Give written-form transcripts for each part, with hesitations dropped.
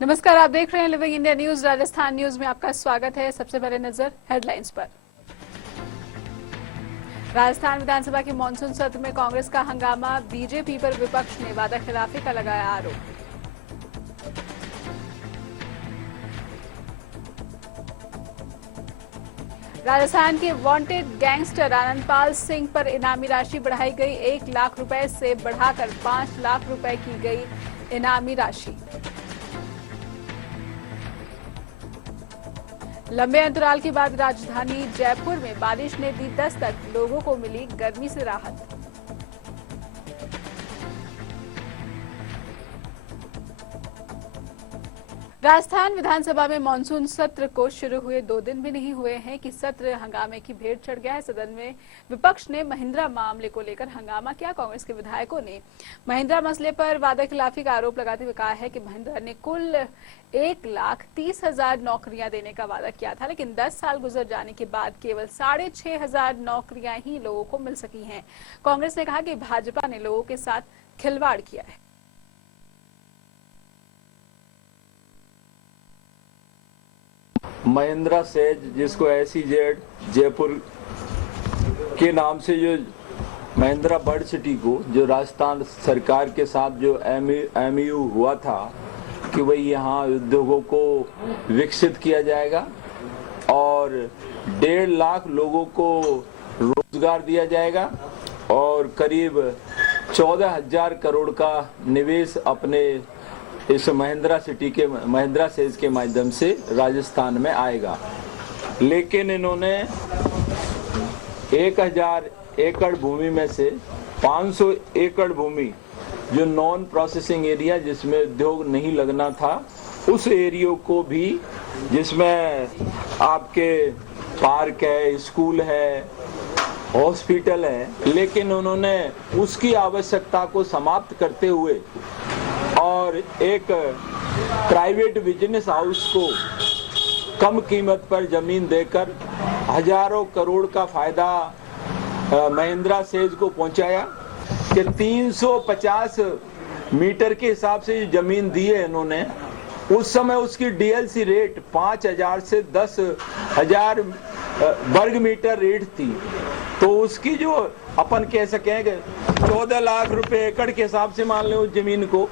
नमस्कार, आप देख रहे हैं living India news. Rajasthan news में आपका स्वागत है। सबसे पहले नजर हेडलाइंस पर। राजस्थान विधानसभा के मानसून सत्र में कांग्रेस का हंगामा, बीजेपी पर विपक्ष ने वादा खिलाफी का लगाया आरोप। राजस्थान के वांटेड गैंगस्टर आनंदपाल सिंह पर इनामी राशि बढ़ाई गई, 1 लाख रुपए से बढ़ाकर 5 लाख रुपए की गई इनामी राशि। लंबे अंतराल के बाद राजधानी जयपुर में बारिश ने दी दस्तक, लोगों को मिली गर्मी से राहत। राजस्थान विधानसभा में मानसून सत्र को शुरू हुए 2 दिन भी नहीं हुए हैं कि सत्र हंगामे की भेंट चढ़ गया है। सदन में विपक्ष ने महिंद्रा मामले को लेकर हंगामा किया। कांग्रेस के विधायकों ने महिंद्रा मसले पर वादाखिलाफी का आरोप लगाते हुए कहा है कि महिंद्रा ने कुल 1,30,000 नौकरियां देने का वादा किया था, लेकिन 10 साल गुजर जाने के बाद केवल 6,500 नौकरियां ही लोगों को मिल सकी हैं। कांग्रेस ने कहा कि भाजपा ने लोगों के साथ खिलवाड़ किया है। महिंद्रा सेज, जिसको SEZ जयपुर के नाम से, जो महिंद्रा बर्ड सिटी को, जो राजस्थान सरकार के साथ जो MOU हुआ था कि भाई यहाँ उद्योगों को विकसित किया जाएगा और 1.5 लाख लोगों को रोजगार दिया जाएगा और करीब 14,000 करोड़ का निवेश अपने इस महिंद्रा सेज के माध्यम से राजस्थान में आएगा। लेकिन इन्होंने 1,000 एकड़ भूमि में से 500 एकड़ भूमि, जो नॉन प्रोसेसिंग एरिया जिसमें उद्योग नहीं लगना था, उस एरिया को भी, जिसमें आपके पार्क है, स्कूल है, हॉस्पिटल है, लेकिन उन्होंने उसकी आवश्यकता को समाप्त करते हुए और एक प्राइवेट बिजनेस हाउस को कम कीमत पर जमीन देकर हजारों करोड़ का फायदा महिंद्रा सेज को पहुंचाया कि 350 मीटर के हिसाब से जमीन दी है इन्होंने। उस समय उसकी DLC रेट 5,000 से 10,000 वर्ग मीटर रेट थी, तो उसकी जो अपन कह सकें 14 लाख रुपए एकड़ के हिसाब से मान लें उस जमीन को,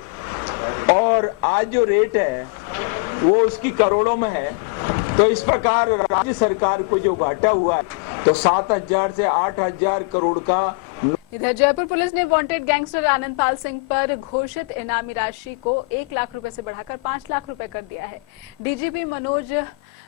और आज जो रेट है वो उसकी करोड़ों में है। तो इस प्रकार राज्य सरकार को जो घाटा हुआ है तो 7,000 से 8,000 करोड़ का। इधर जयपुर पुलिस ने वांटेड गैंगस्टर आनंदपाल सिंह पर घोषित इनामी राशि को 1 लाख रुपए से बढ़ाकर 5 लाख रुपए कर दिया है। DGP मनोज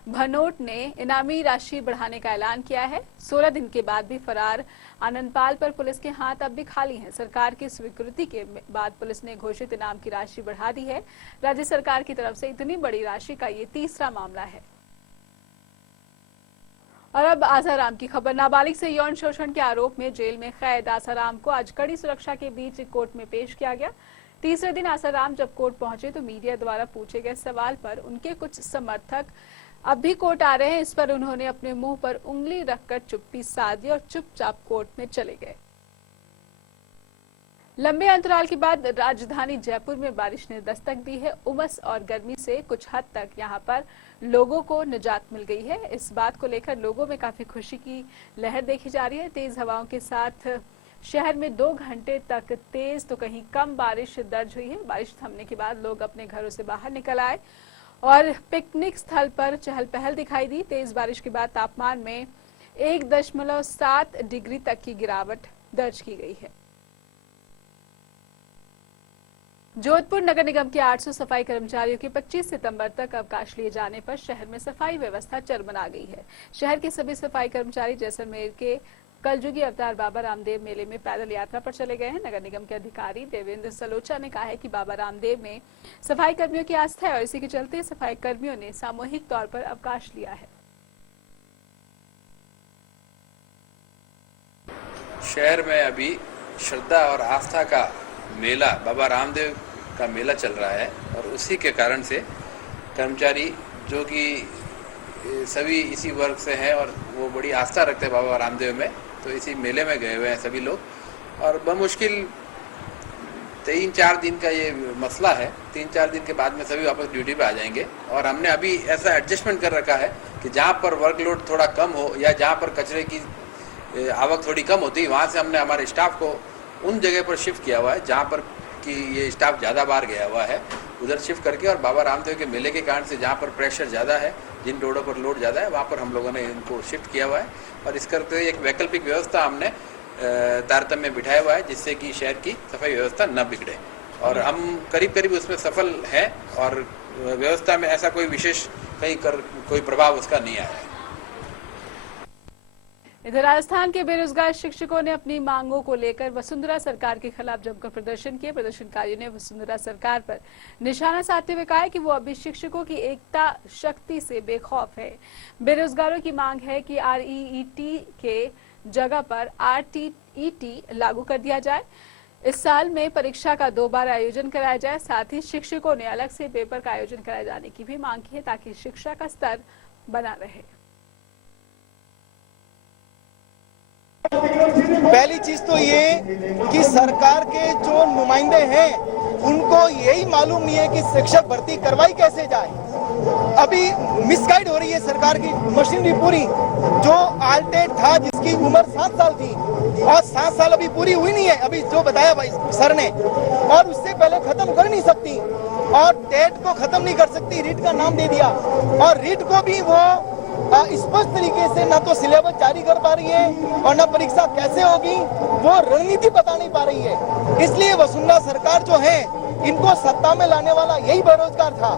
भनोट ने इनामी राशि बढ़ाने का ऐलान किया है। 16 दिन के बाद भी फरार आनंदपाल पर पुलिस के हाथ अब भी खाली हैं। सरकार की स्वीकृति के बाद पुलिस ने घोषित इनाम की राशि बढ़ा दी है। राज्य सरकार की तरफ से इतनी बड़ी राशि का ये तीसरा मामला है। और अब आसाराम की खबर। नाबालिग से यौन शोषण के आरोप में जेल में कैद आसाराम को आज कड़ी सुरक्षा के बीच कोर्ट में पेश किया गया। तीसरे दिन आसाराम जब कोर्ट पहुंचे तो मीडिया द्वारा पूछे गए सवाल पर उनके कुछ समर्थक अब भी कोर्ट आ रहे हैं, इस पर उन्होंने अपने मुंह पर उंगली रखकर चुप्पी साध दी और चुपचाप कोर्ट में चले गए। लंबे अंतराल के बाद राजधानी जयपुर में बारिश ने दस्तक दी है। उमस और गर्मी से कुछ हद तक यहां पर लोगों को निजात मिल गई है। इस बात को लेकर लोगों में काफी खुशी की लहर देखी जा रही है। तेज हवाओं के साथ शहर में 2 घंटे तक तेज तो कहीं कम बारिश दर्ज हुई है। बारिश थमने के बाद लोग अपने घरों से बाहर निकल आए और पिकनिक स्थल पर चहल पहल दिखाई दी। तेज बारिश के बाद तापमान में 1.7 डिग्री तक की गिरावट दर्ज की गई है। जोधपुर नगर निगम के 800 सफाई कर्मचारियों के 25 सितंबर तक अवकाश लिए जाने पर शहर में सफाई व्यवस्था चरमरा गई है। शहर के सभी सफाई कर्मचारी जैसलमेर के कलजुगी अवतार बाबा रामदेव मेले में पैदल यात्रा पर चले गए हैं। नगर निगम के अधिकारी देवेंद्र सलोचा ने कहा है कि बाबा रामदेव में सफाई कर्मियों की आस्था है और इसी के चलते सफाई कर्मियों ने सामूहिक तौर पर अवकाश लिया है। शहर में अभी श्रद्धा और आस्था का मेला, बाबा रामदेव का मेला चल रहा है और उसी के कारण से कर्मचारी जो कि सभी इसी वर्ग से हैं और वो बड़ी आस्था रखते हैं बाबा रामदेव में, तो इसी मेले में गए हुए हैं सभी लोग और बमुश्किल 3-4 दिन का ये मसला है। 3-4 दिन के बाद में सभी वापस ड्यूटी पे आ जाएंगे और हमने अभी ऐसा एडजस्टमेंट कर रखा है कि जहाँ पर वर्कलोड थोड़ा कम हो या जहाँ पर कचरे की आवक थोड़ी कम होती है, वहाँ से हमने हमारे स्टाफ को उन जगह पर शिफ्ट किया हुआ है जहाँ पर कि ये स्टाफ ज़्यादा बार गया हुआ है, उधर शिफ्ट करके, और बाबा रामदेव के मेले के कारण से जहाँ पर प्रेशर ज़्यादा है, जिन रोडों पर लोड ज़्यादा है, वहाँ पर हम लोगों ने इनको शिफ्ट किया हुआ है। और इस करते हुए एक वैकल्पिक व्यवस्था हमने तारतम्य में बिठाया हुआ है जिससे कि शहर की सफाई व्यवस्था न बिगड़े, और हम करीब करीब उसमें सफल हैं और व्यवस्था में ऐसा कोई विशेष कोई प्रभाव उसका नहीं आया है। इधर राजस्थान के बेरोजगार शिक्षकों ने अपनी मांगों को लेकर वसुंधरा सरकार के खिलाफ जमकर प्रदर्शन किए। प्रदर्शनकारियों ने वसुंधरा सरकार पर निशाना साधते हुए कहा कि वो अभी शिक्षकों की एकता शक्ति से बेखौफ है। बेरोजगारों की मांग है कि REET के जगह पर RTET लागू कर दिया जाए। इस साल में परीक्षा का 2 बार आयोजन कराया जाए। साथ ही शिक्षकों ने अलग से पेपर का आयोजन कराए जाने की भी मांग की है ताकि शिक्षा का स्तर बना रहे। पहली चीज तो ये कि सरकार के जो नुमाइंदे हैं उनको यही मालूम नहीं है कि शिक्षक भर्ती करवाई कैसे जाए। अभी मिसगाइड हो रही है सरकार की मशीनरी पूरी। जो आल्टेट था जिसकी उम्र 7 साल थी और 7 साल अभी पूरी हुई नहीं है, अभी जो बताया भाई सर ने, और उससे पहले खत्म कर नहीं सकती, और टेट को खत्म नहीं कर सकती, रीट का नाम दे दिया, और रीट को भी वो स्पष्ट तरीके से ना तो सिलेबस जारी कर पा रही है और ना परीक्षा कैसे होगी वो रणनीति बता नहीं पा रही है। इसलिए वसुंधरा सरकार जो है इनको सत्ता में लाने वाला यही बेरोजगार था,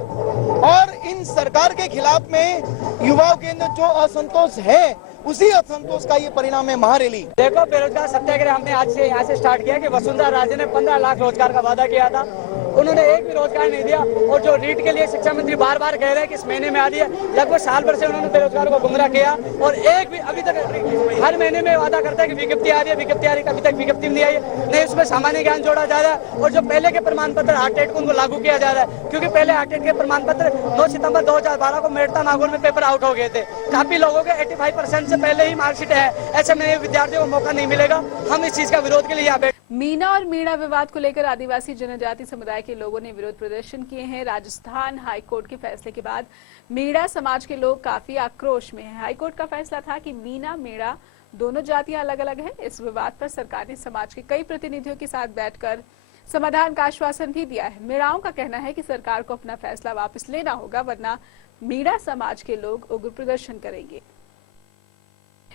और इन सरकार के खिलाफ में युवाओं के अंदर जो असंतोष है उसी असंतोष का ये परिणाम है महारैली। देखो, बेरोजगार सत्याग्रह हमने आज से यहाँ से स्टार्ट किया कि वसुंधरा राजे ने 15 लाख रोजगार का वादा किया था, उन्होंने एक भी रोजगार नहीं दिया। और जो रीट के लिए शिक्षा मंत्री बार बार कह रहे हैं कि इस महीने में आ रही है, लगभग साल भर से उन्होंने बेरोजगारों को गुमराह किया और एक भी अभी तक हर महीने में वादा करता है कि विज्ञप्ति आ रही है, विज्ञप्ति आ रही है, अभी तक विज्ञप्ति नहीं आई है। नहीं उसमें सामान्य ज्ञान जोड़ा जा रहा है और जो पहले के प्रमाण पत्र RTET को उनको लागू किया जा रहा है, क्योंकि पहले RTET के प्रमाण पत्र 9 सितंबर 2012 को मेड़ता नागौर में पेपर आउट हो गए थे। काफी लोगों के 85% से पहले ही मार्कशीट है, ऐसे में विद्यार्थियों को मौका नहीं मिलेगा। हम इस चीज का विरोध के लिए यहाँ बैठे। मीना और मीणा विवाद को लेकर आदिवासी जनजाति समुदाय के लोगों ने विरोध प्रदर्शन किए हैं। राजस्थान हाईकोर्ट के फैसले के बाद मीणा समाज के लोग काफी आक्रोश में हैं। हाईकोर्ट का फैसला था कि मीना मीणा दोनों जातियां अलग अलग हैं। इस विवाद पर सरकार ने समाज के कई प्रतिनिधियों के साथ बैठकर समाधान का आश्वासन भी दिया है। मीणाओं का कहना है कि सरकार को अपना फैसला वापस लेना होगा, वरना मीणा समाज के लोग उग्र प्रदर्शन करेंगे।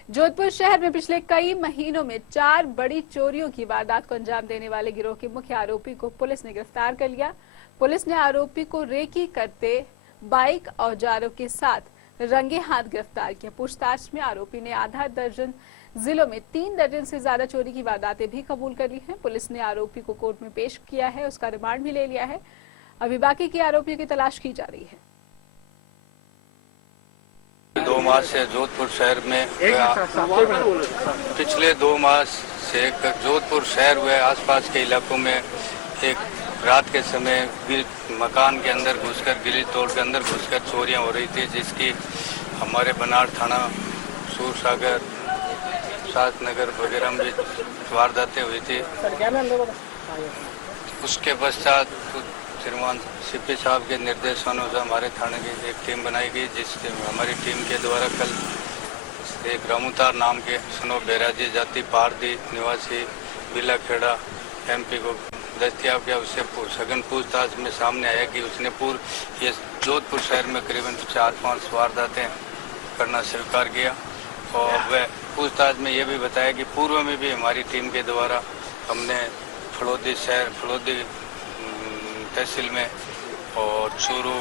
जोधपुर शहर में पिछले कई महीनों में 4 बड़ी चोरियों की वारदात को अंजाम देने वाले गिरोह के मुख्य आरोपी को पुलिस ने गिरफ्तार कर लिया। पुलिस ने आरोपी को रेकी करते बाइक औजारों के साथ रंगे हाथ गिरफ्तार किया। पूछताछ में आरोपी ने आधा दर्जन जिलों में 3 दर्जन से ज्यादा चोरी की वारदातें भी कबूल कर ली हैं। पुलिस ने आरोपी को कोर्ट में पेश किया है, उसका रिमांड भी ले लिया है। अभी बाकी के आरोपियों की तलाश की जा रही है। 2 मास से जोधपुर शहर में पिछले 2 मास से जोधपुर शहर व आसपास के इलाकों में एक रात के समय मकान के अंदर घुसकर गिली तोड़ के अंदर घुसकर चोरियां हो रही थी, जिसकी हमारे बनार थाना, सूरसागर, शास्त्रनगर वगैरह में वारदातें हुई थी। उसके पश्चात श्रीमान CP साहब के निर्देशानुसार हमारे थाने की एक टीम बनाई गई, जिससे हमारी टीम के द्वारा कल एक रामूतार नाम के सनो बैराजी जाति पारदी निवासी बिलाखेड़ा MP को दस्तियाब किया। उससे सघन पूछताछ में सामने आया कि उसने ये जोधपुर शहर में करीबन 4-5 वारदातें करना स्वीकार किया, और वह पूछताछ में ये भी बताया कि पूर्व में भी हमारी टीम के द्वारा हमने फलोदी तहसील में और चूरू,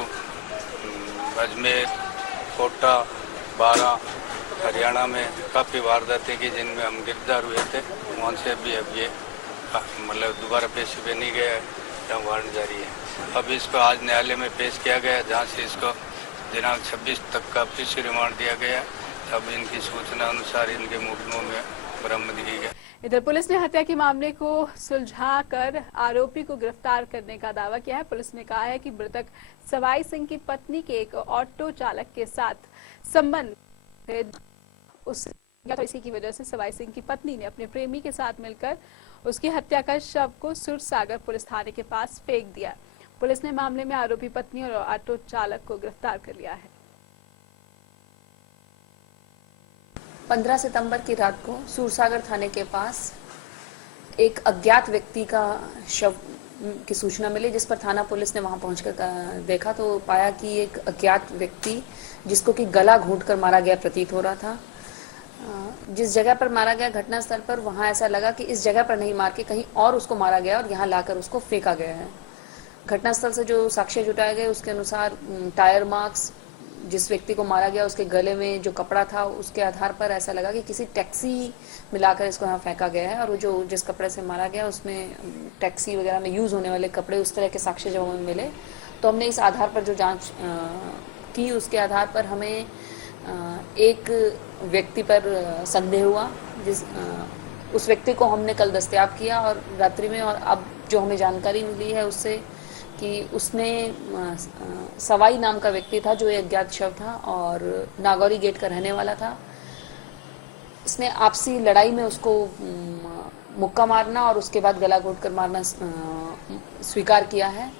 अजमेर, कोटा, बारा, हरियाणा में काफ़ी वारदातें की जिनमें हम गिरफ्तार हुए थे। वहाँ से अभी अब ये मतलब दोबारा पेशी पे नहीं गया है, यहाँ वारंट जारी है। अब इसको आज न्यायालय में पेश किया गया, जहाँ से इसको दिनांक 26 तक का पेशी रिमांड दिया गया। अब इनकी सूचना अनुसार इनके मुकदमों में बरामदगी की गई। इधर पुलिस ने हत्या के मामले को सुलझाकर आरोपी को गिरफ्तार करने का दावा किया है। पुलिस ने कहा है कि मृतक सवाई सिंह की पत्नी के एक ऑटो चालक के साथ संबंध थे। इसी की वजह से सवाई सिंह की पत्नी ने अपने प्रेमी के साथ मिलकर उसकी हत्या कर शव को सूरसागर पुलिस थाने के पास फेंक दिया। पुलिस ने मामले में आरोपी पत्नी और ऑटो चालक को गिरफ्तार कर लिया है। 15 सितंबर की रात को सूरसागर थाने के पास एक अज्ञात व्यक्ति का शव की सूचना मिली, जिस पर थाना पुलिस ने वहां पहुंचकर देखा तो पाया कि एक अज्ञात व्यक्ति जिसको कि गला घोंटकर मारा गया प्रतीत हो रहा था। जिस जगह पर मारा गया घटनास्थल पर, वहां ऐसा लगा कि इस जगह पर नहीं मार के कहीं और उसको मारा गया और यहाँ लाकर उसको फेंका गया है। घटनास्थल से जो साक्ष्य जुटाए गए उसके अनुसार टायर मार्क्स, जिस व्यक्ति को मारा गया उसके गले में जो कपड़ा था, उसके आधार पर ऐसा लगा कि किसी टैक्सी मिलाकर इसको यहाँ फेंका गया है। और वो जो जिस कपड़े से मारा गया उसमें टैक्सी वगैरह में यूज होने वाले कपड़े, उस तरह के साक्ष्य जब हमें मिले तो हमने इस आधार पर जो जांच की, उसके आधार पर हमें एक व्यक्ति पर संदेह हुआ। उस व्यक्ति को हमने कल दस्तयाब किया और रात्रि में, और अब जो हमें जानकारी मिली है उससे कि उसने सवाई नाम का व्यक्ति था जो एक अज्ञात शव था और नागौरी गेट का रहने वाला था। इसने आपसी लड़ाई में उसको मुक्का मारना और उसके बाद गला घोंटकर मारना स्वीकार किया है।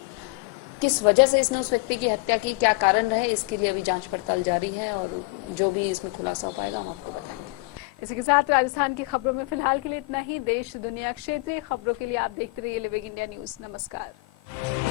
किस वजह से इसने उस व्यक्ति की हत्या की, क्या कारण रहे, इसके लिए अभी जांच पड़ताल जारी है और जो भी इसमें खुलासा हो पाएगा हम आपको बताएंगे। इसी के साथ राजस्थान की खबरों में फिलहाल के लिए इतना ही। देश दुनिया क्षेत्रीय खबरों के लिए आप देखते रहिए लिविंग इंडिया न्यूज। नमस्कार।